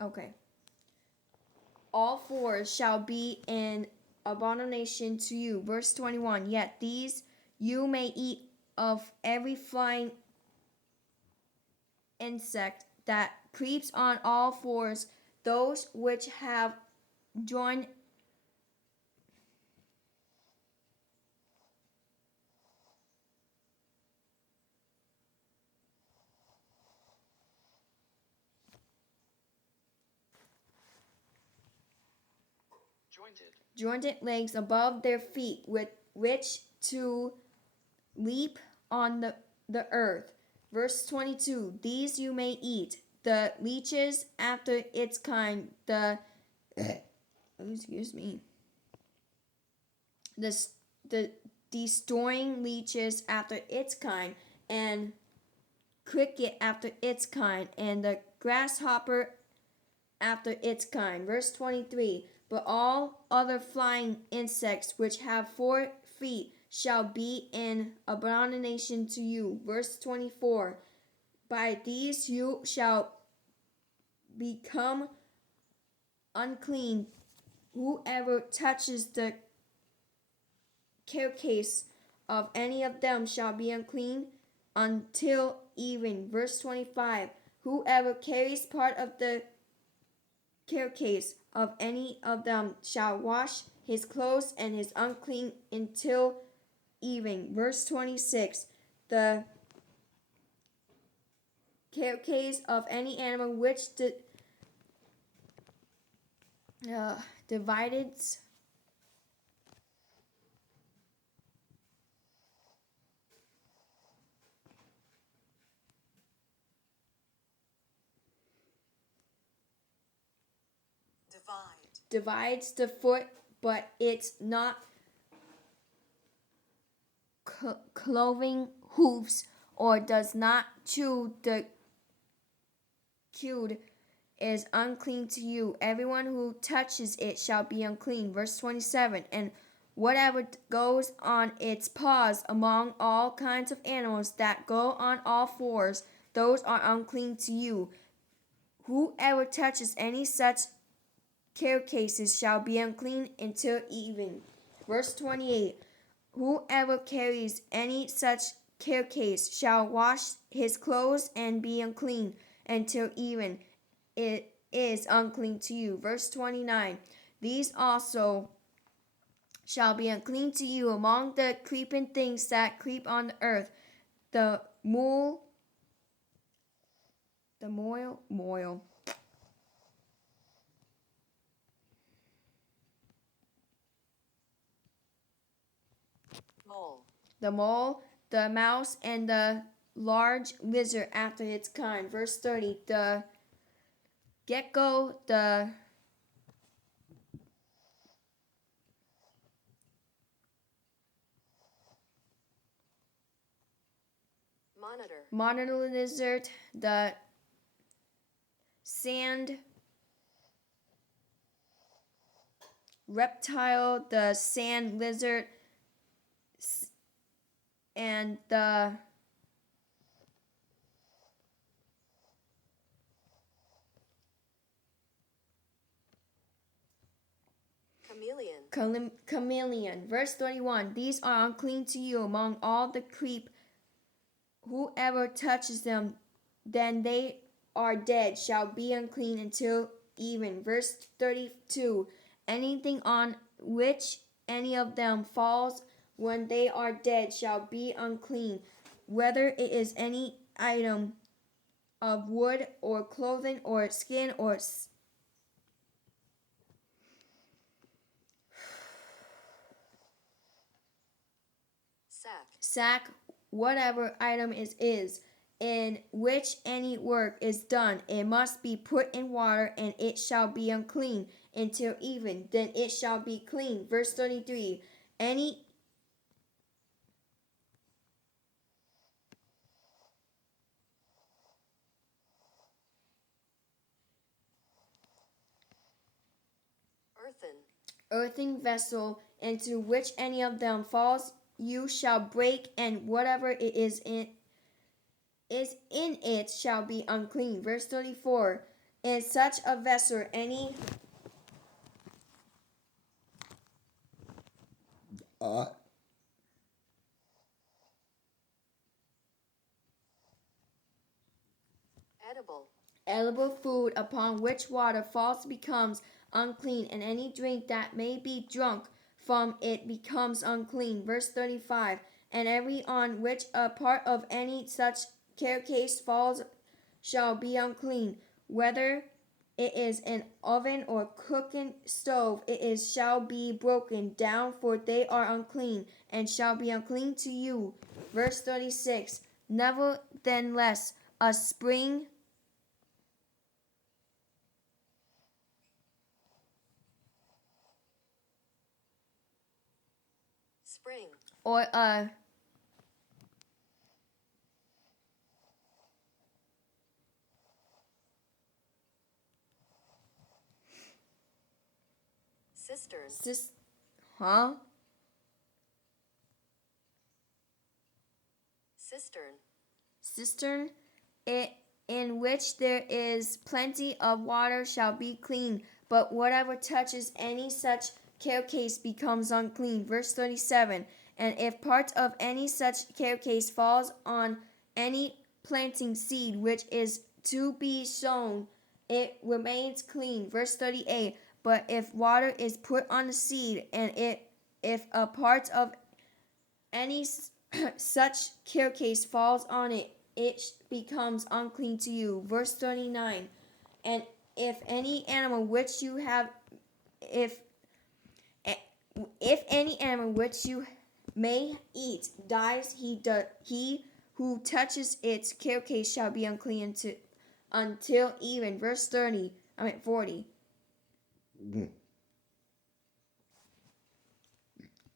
Okay. All fours shall be an abomination to you. Verse 21. Yet these you may eat of every flying insect that creeps on all fours, those which have joined jointed legs above their feet, with which to leap on the earth. Verse 22. These you may eat, the leeches after its kind, the excuse me, the destroying leeches after its kind, and cricket after its kind, and the grasshopper after its kind. Verse 23. But all other flying insects which have 4 feet shall be an abomination to you. Verse 24. By these you shall become unclean. Whoever touches the carcass of any of them shall be unclean until even. Verse 25. Whoever carries part of the carcass of any of them shall wash his clothes and is unclean until even. Verse 26. The carcass of any animal which divides divides the foot, but it's not cloven hoofs, or does not chew the cud, is unclean to you. Everyone who touches it shall be unclean. Verse 27. And whatever goes on its paws among all kinds of animals that go on all fours, those are unclean to you. Whoever touches any such carcasses shall be unclean until even. Verse 28. Whoever carries any such carcass shall wash his clothes and be unclean until even. It is unclean to you. Verse 29. These also shall be unclean to you among the creeping things that creep on the earth. The mole, the moil, the mole, the mouse, and the large lizard after its kind. Verse 30. The gecko, the monitor lizard, the sand reptile, the sand lizard, and the chameleon. Verse 31. These are unclean to you among all the creep. Whoever touches them, then they are dead, shall be unclean until even. Verse 32. Anything on which any of them falls when they are dead shall be unclean, whether it is any item of wood or clothing or skin or sack, whatever item is, in which any work is done, it must be put in water, and it shall be unclean until even. Then it shall be clean. Verse 33. Any earthen vessel into which any of them falls, you shall break, and whatever it is in it shall be unclean. Verse 34. In such a vessel, any edible food upon which water falls becomes unclean, and any drink that may be drunk from it becomes unclean. Verse 35. And every on which a part of any such carcase falls shall be unclean, whether it is an oven or cooking stove, it is shall be broken down, for they are unclean, and shall be unclean to you. Verse 36. Nevertheless, a spring or a cis, huh? Cistern, it, in which there is plenty of water shall be clean, but whatever touches any such carcase becomes unclean. Verse 37. And if part of any such carcase falls on any planting seed which is to be sown, it remains clean. Verse 38. But if water is put on the seed, and if a part of any such carcase falls on it, it becomes unclean to you. Verse 39. And if any animal which you have, if if any animal which you may eat dies, he who touches its carcase shall be unclean until even. Verse 40.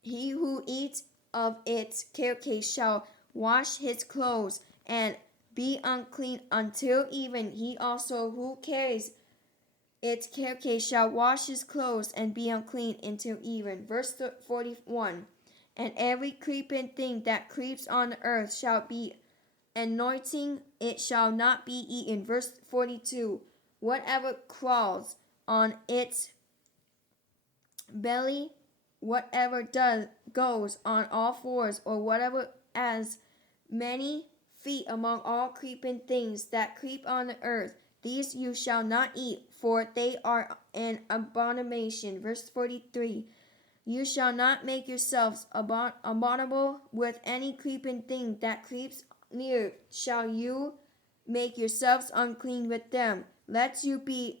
He who eats of its carcase shall wash his clothes and be unclean until even. He also who carries its carcase shall wash his clothes and be unclean until even. Verse 41. And every creeping thing that creeps on the earth shall be anointing, it shall not be eaten. Verse 42. Whatever crawls on its belly, whatever goes on all fours, or whatever as many feet among all creeping things that creep on the earth, these you shall not eat, for they are an abomination. Verse 43. You shall not make yourselves abominable with any creeping thing that creeps near, shall you make yourselves unclean with them. Let you be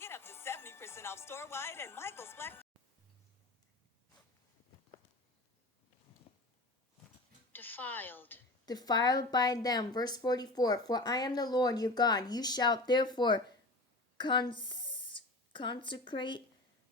Get up to 70% off store-wide and Michael's Black defiled by them. Verse 44. For I am the Lord your God. You shall therefore consecrate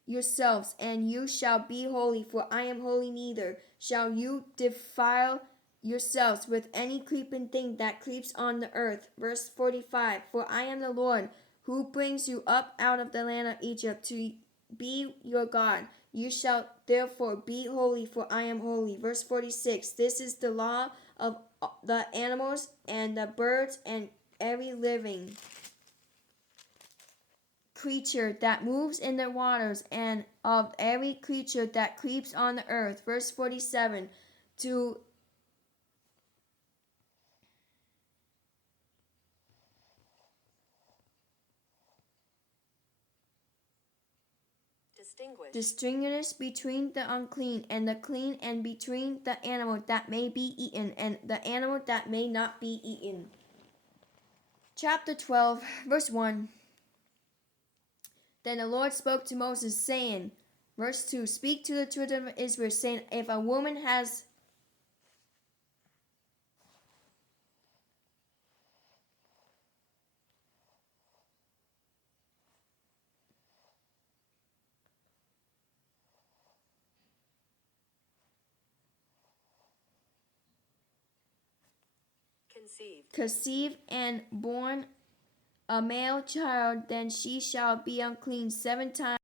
yourselves, and you shall be holy, for I am holy. Neither shall you defile yourselves with any creeping thing that creeps on the earth. Verse 45. For I am the Lord who brings you up out of the land of Egypt to be your God. You shall therefore be holy, for I am holy. Verse 46. This is the law of the animals and the birds and every living creature that moves in the waters, and of every creature that creeps on the earth. Verse 47. To distinguish between the unclean and the clean, and between the animal that may be eaten and the animal that may not be eaten. Chapter 12, verse 1. Then the Lord spoke to Moses, saying, verse 2, Speak to the children of Israel, saying, If a woman has conceived and born a male child, then she shall be unclean 7 times.